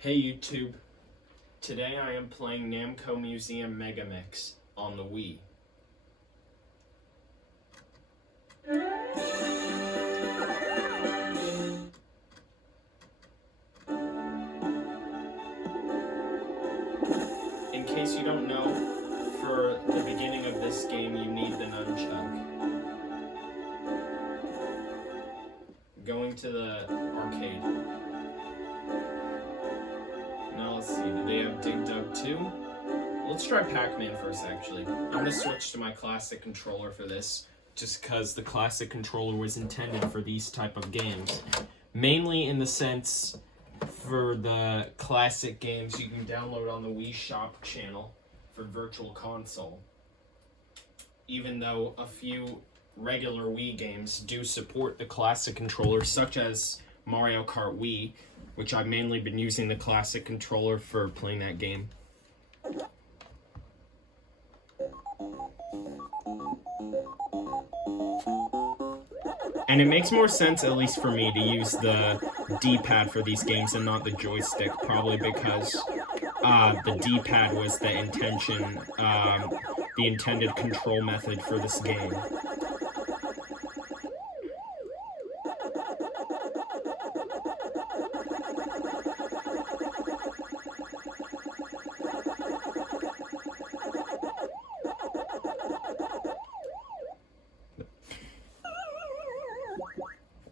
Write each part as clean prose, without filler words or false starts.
Hey YouTube, today I am playing Namco Museum Megamix on the Wii. In case you don't know, for the beginning of this game you need the nunchuck. Going to the arcade. Now let's see, do they have Dig Dug 2? Let's try Pac-Man first actually. I'm gonna switch to my classic controller for this, just because the classic controller was intended for these type of games. Mainly in the sense for the classic games you can download on the Wii Shop channel for Virtual Console. Even though a few regular Wii games do support the classic controller, such as Mario Kart Wii, which I've mainly been using the classic controller for playing that game. And it makes more sense, at least for me, to use the D-pad for these games and not the joystick, probably because the D-pad was the intended control method for this game.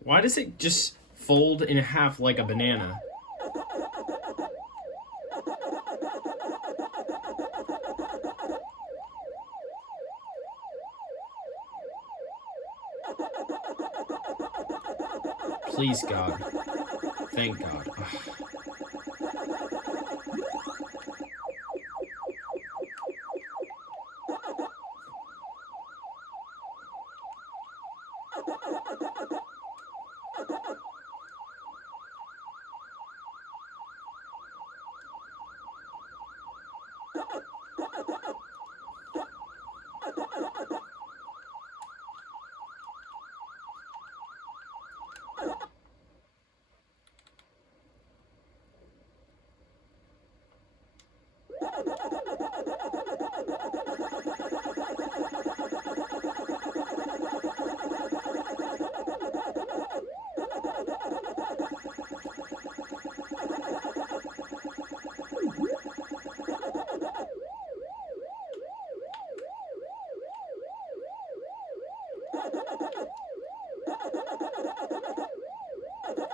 Why does it just fold in half like a banana? Please, God. Thank God.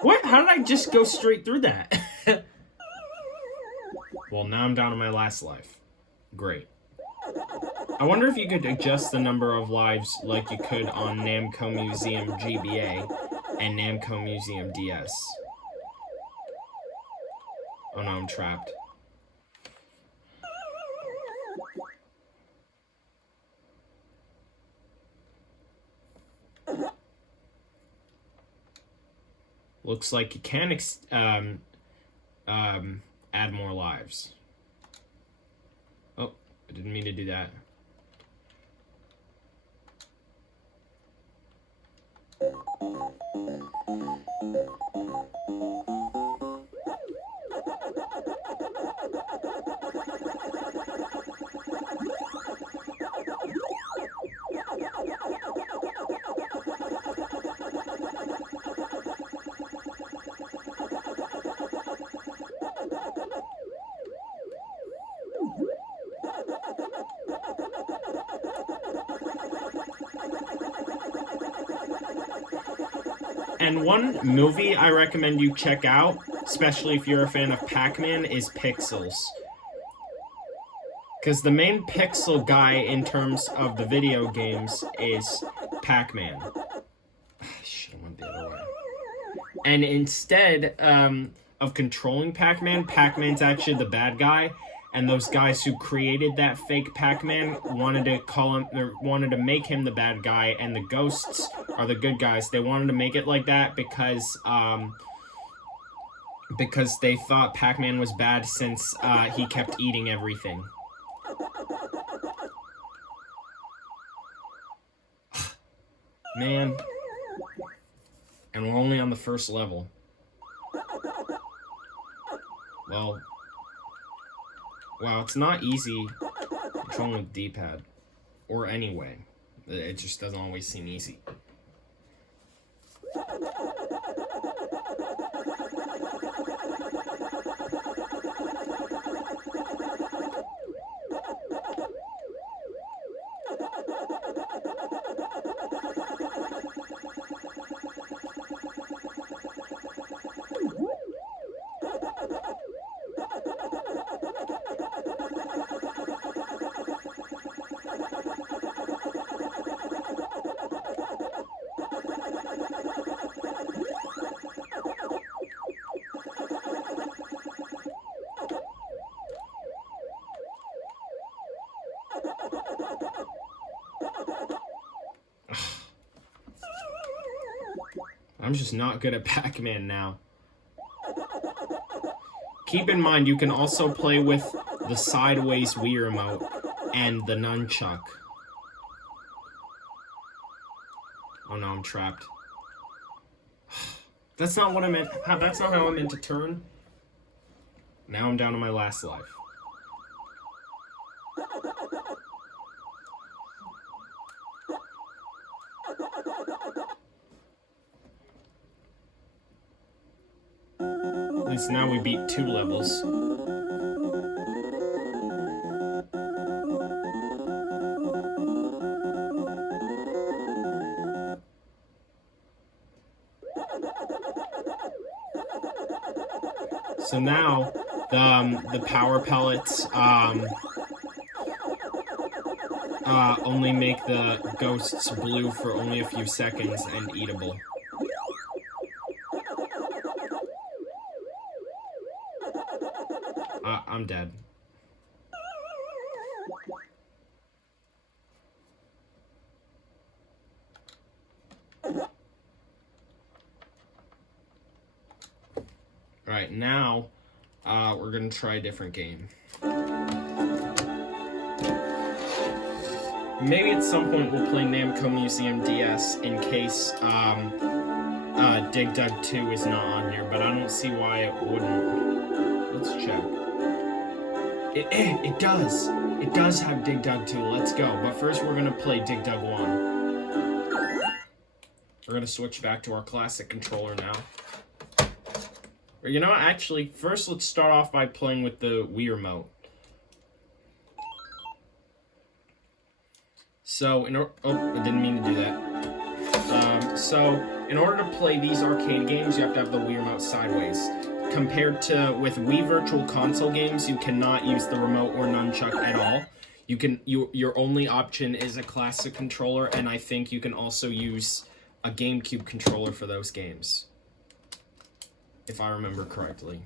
What? How did I just go straight through that? Well, now I'm down to my last life. Great. I wonder if you could adjust the number of lives like you could on Namco Museum GBA and Namco Museum DS. Oh no, I'm trapped. Looks like you can add more lives. Oh, I didn't mean to do that. And one movie I recommend you check out, especially if you're a fan of Pac-Man, is Pixels. Because the main pixel guy in terms of the video games is Pac-Man. Shit, I went the other way. And instead of controlling Pac-Man, Pac-Man's actually the bad guy. And those guys who created that fake Pac-Man wanted to make him the bad guy, and the ghosts are the good guys. They wanted to make it like that because they thought Pac-Man was bad since he kept eating everything. Man. And we're only on the first level. Well, wow, it's not easy controlling with D-pad. Or anyway, it just doesn't always seem easy. I'm just not good at Pac-Man now. Keep in mind, you can also play with the sideways Wii remote and the nunchuck. Oh no, I'm trapped. That's not what I meant. That's not how I meant to turn. Now I'm down to my last life. At least now we beat 2 levels. So now the power pellets only make the ghosts blue for only a few seconds and eatable. I'm dead. Alright, now we're gonna try a different game. Maybe at some point we'll play Namco Museum DS in case Dig Dug 2 is not on here, but I don't see why it wouldn't. Let's check. It does. It does have Dig Dug 2. Let's go. But first we're gonna play Dig Dug 1. We're gonna switch back to our classic controller now. Or you know what? Actually, first let's start off by playing with the Wii remote. So, I didn't mean to do that. So, in order to play these arcade games, you have to have the Wii remote sideways. Compared to with Wii Virtual Console games, you cannot use the remote or nunchuck at all. Your only option is a classic controller, and I think you can also use a GameCube controller for those games, if I remember correctly.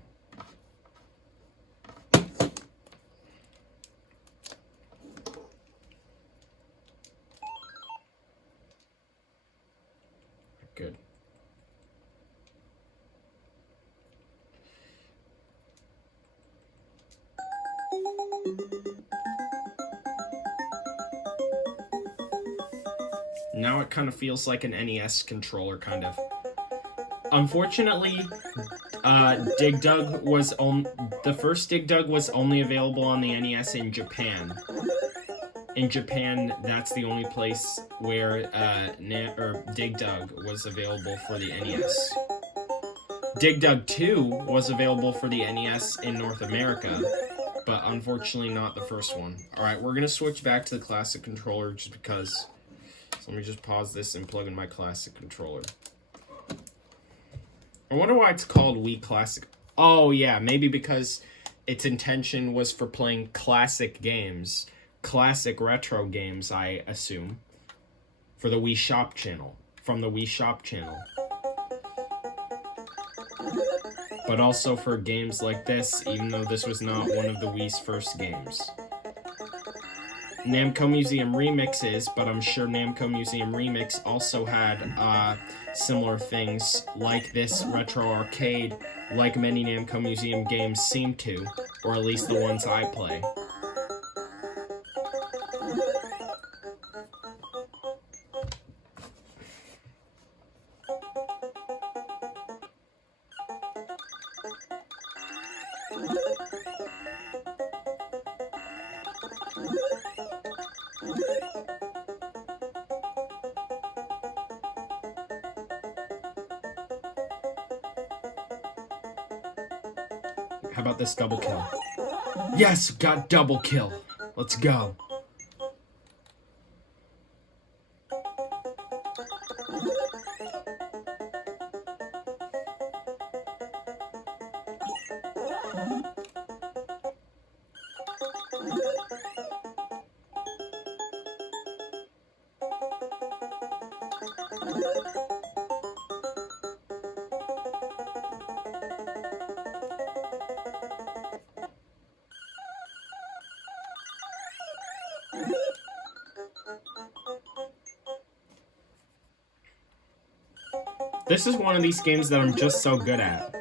Good. Now it kind of feels like an NES controller, kind of. Unfortunately, Dig Dug was the first Dig Dug was only available on the NES in Japan. In Japan, that's the only place where Dig Dug was available for the NES. Dig Dug 2 was available for the NES in North America, but unfortunately not the first one. Alright, we're gonna switch back to the classic controller just because. So let me just pause this and plug in my classic controller. I wonder why it's called Wii Classic. Oh yeah, maybe because its intention was for playing classic games. Classic retro games, I assume. For the Wii Shop channel. From the Wii Shop channel. But also for games like this, even though this was not one of the Wii's first games. Namco Museum Remixes, but I'm sure Namco Museum Remix also had similar things like this retro arcade, like many Namco Museum games seem to, or at least the ones I play. How about this double kill? Yes, got double kill. Let's go. This is one of these games that I'm just so good at.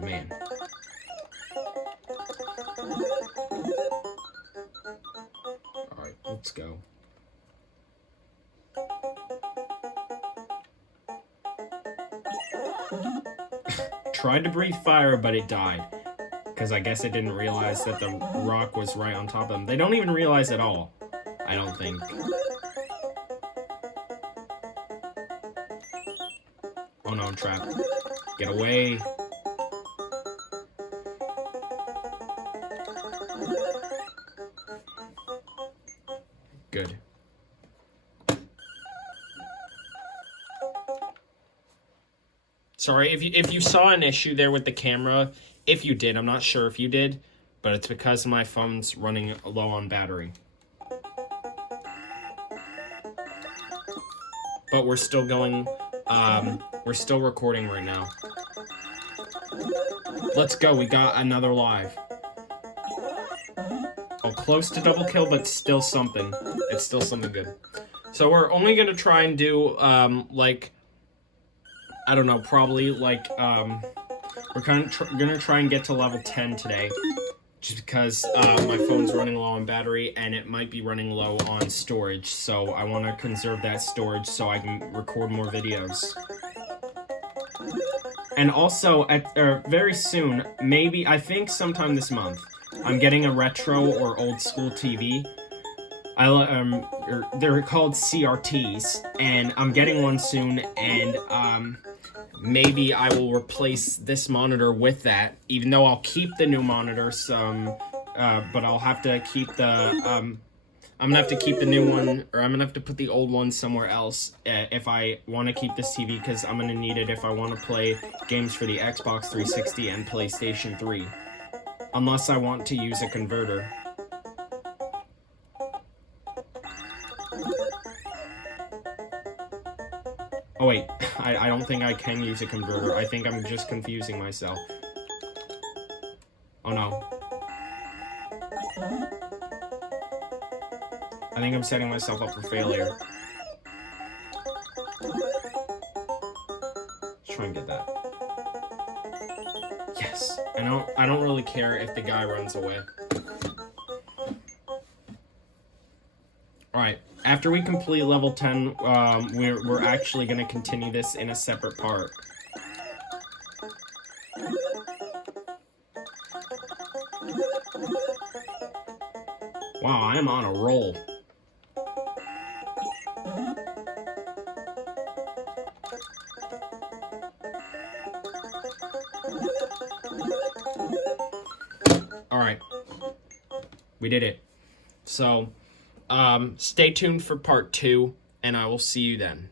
Man. Alright, let's go. Tried to breathe fire, but it died. Because I guess it didn't realize that the rock was right on top of them. They don't even realize at all, I don't think. Oh no, I'm trapped. Get away. Good. Sorry, if you saw an issue there with the camera, if you did, I'm not sure if you did, but it's because my phone's running low on battery. But we're still going, we're still recording right now. Let's go, we got another live. Oh, close to double kill, but still something. It's still something good. So we're only gonna try and do, like, I don't know, probably, like, we're gonna try and get to level 10 today. Just because my phone's running low on battery, and it might be running low on storage. So I want to conserve that storage so I can record more videos. And also, very soon, maybe, I think sometime this month, I'm getting a retro or old school TV. They're called CRTs, and I'm getting one soon, and maybe I will replace this monitor with that, even though I'll keep the new monitor but I'll have to keep the, I'm gonna have to keep the new one, or I'm gonna have to put the old one somewhere else if I want to keep this TV, because I'm gonna need it if I want to play games for the Xbox 360 and PlayStation 3. Unless I want to use a converter. Oh wait, I don't think I can use a converter. I think I'm just confusing myself. Oh no. I think I'm setting myself up for failure. Let's try and get that. Yes. I don't really care if the guy runs away. Alright, after we complete level 10, we're actually going to continue this in a separate part. Wow, I am on a roll. Alright, we did it. So, stay tuned for part 2, and I will see you then.